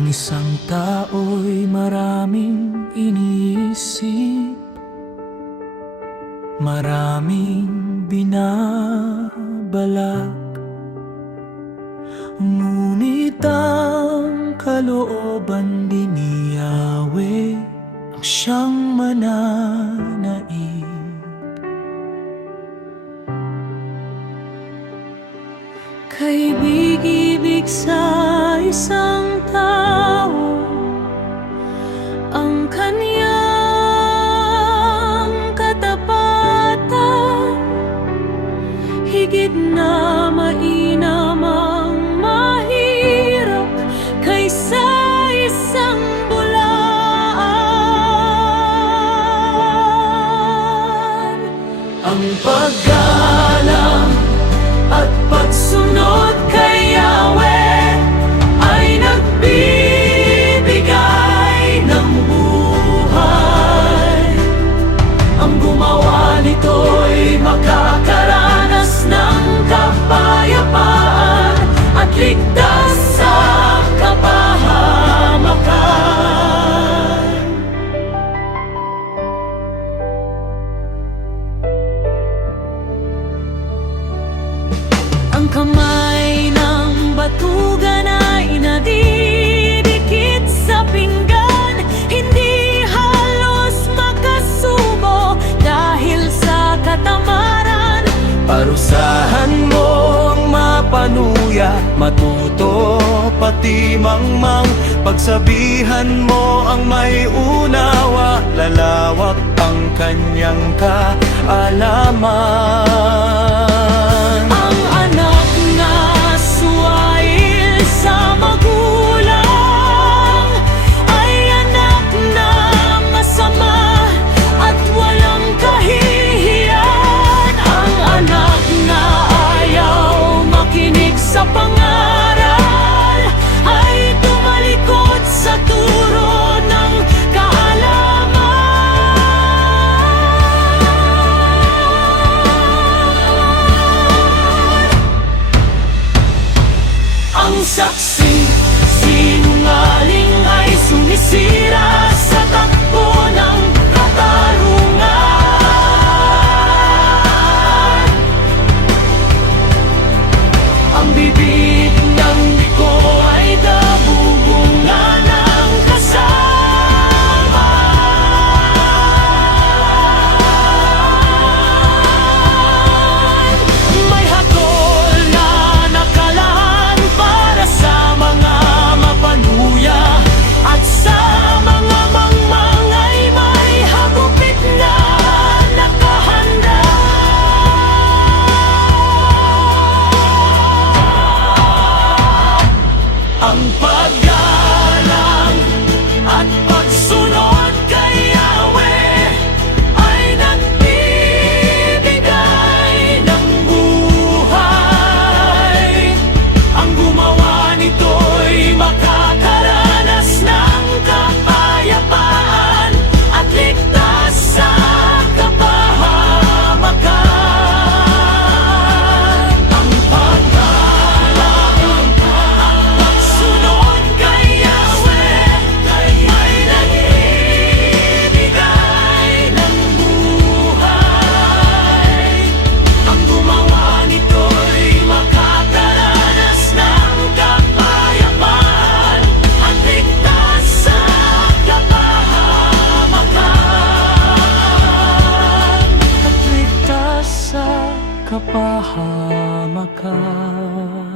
Ang isang tao'y maraming iniisip, maraming binabalak, ngunit ang kalooban din ni Yahweh ang siyang mananaig. Kaibig-ibig sa isang tao ang kaniyang katapatan, higit na mainam ang mahirap kaysa isang bulaan. Ang paggalang at pagsunod kay Yahweh ay nagbibigay ng buhay. Ang gumawa nito'y makakaranas ng kapayapaan at ligtas sa kapahamakan. Ang kamay ng batugan ay nadidikit sa pinggan, hindi halos makasubo dahil sa katamaran. Parusahan mo ang mapanuya, matuto pati mangmang. Pagsabihan mo ang may unawa, lalawak ang kanyang kaalaman. Sa pangaral ay tumalikod sa turo ng kaalaman. Ang saksing sinungaling ay sumisira sa takbo ng katarungan. Ang bibig ng liko ay nabubunga ng kasamaan. May hatol na nakalaan para sa mga mapanuya, at sa mga mangmang ay may hagupit na nakahanda. Ang paggalang at pagsunod kay Yahweh ay nagbibigay ng buhay. Ang gumawa nito'y makakaranas ng kapayapaan at ligtas sa kapahamakan. Ang paggalang at pagsunod kay Yahweh ay nagbibigay ng buhay. Ang gumawa nito'y makakaranas ng kapayapaan at ligtas sa kapahamakan. At ligtas sa kapahamakan.